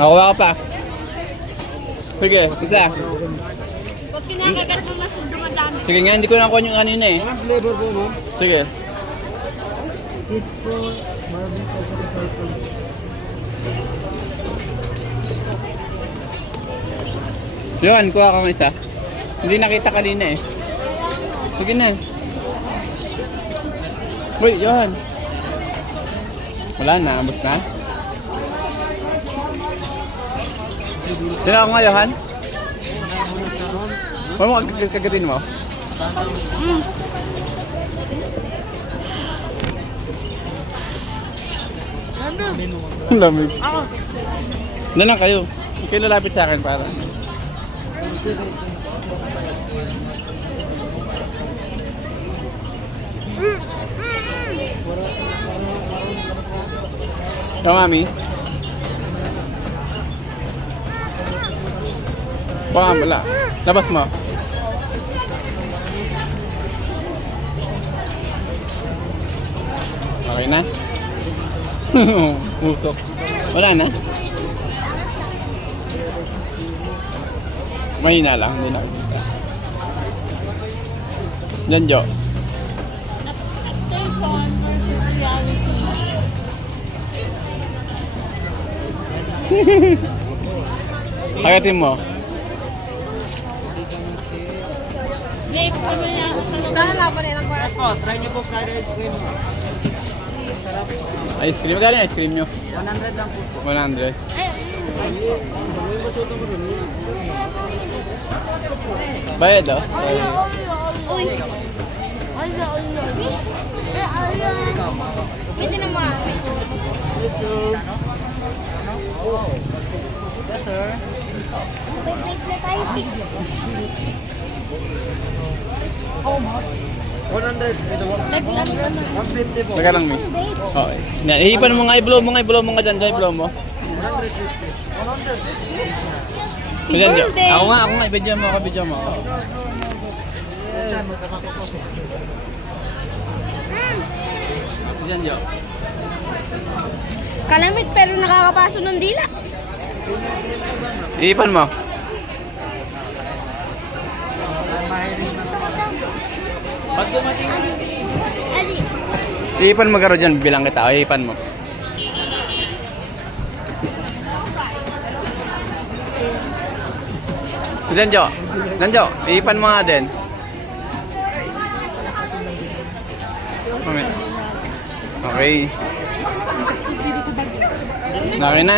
Nakuha ka pa. Sige, isa. Pag kinakagat mo mas dumadami. Sige nga, hindi ko nakuha yung kanina eh. Anong flavor po mo? Sige. Cheese po, barbecue po sa purple. Yun, kuha ka ng isa. Hindi nakita kanina eh. Sige na. Uy, yun. Wala na, abos na. Sino ako nga, Johan? Paano mo kagatin mo? Ang lamig. Na lang kayo. Kayo lalapit sa akin para. Ito, mami. Baka wala. Labas mo. Okay na? Usok. Wala na? Mahina lang. Hindi na. Diyan, Jo. Telephone versus reality. Kagatin mo. Nick, ano yan? Nahalapan nila para. Po, try niyo po fried ice cream. Ice cream. Magkano yung ice cream nyo? 100 lang po. 100. Bayad oh. Uy! Ala, ala. Pwede naman. Yes, sir. Yes, sir. Wait na tayo. 100. Ito po. 150 po. Saka lang, miss. Okay. Yan, ihipan mo nga, i-blow mo nga, i-blow mo nga dyan, i-blow mo. 150. 100. Diyan, Jo. Ako nga, i-video mo, i-video mo. Diyan, Jo. Kalamit pero nakakapaso ng dila. Ihipan mo. Pag dumating. Ali. Ihipan mo garo dyan, bilang kita. O, ihipan mo. Diyan, Jo. Diyan, Jo. Ihipan mo nga din. Okay. Okay na.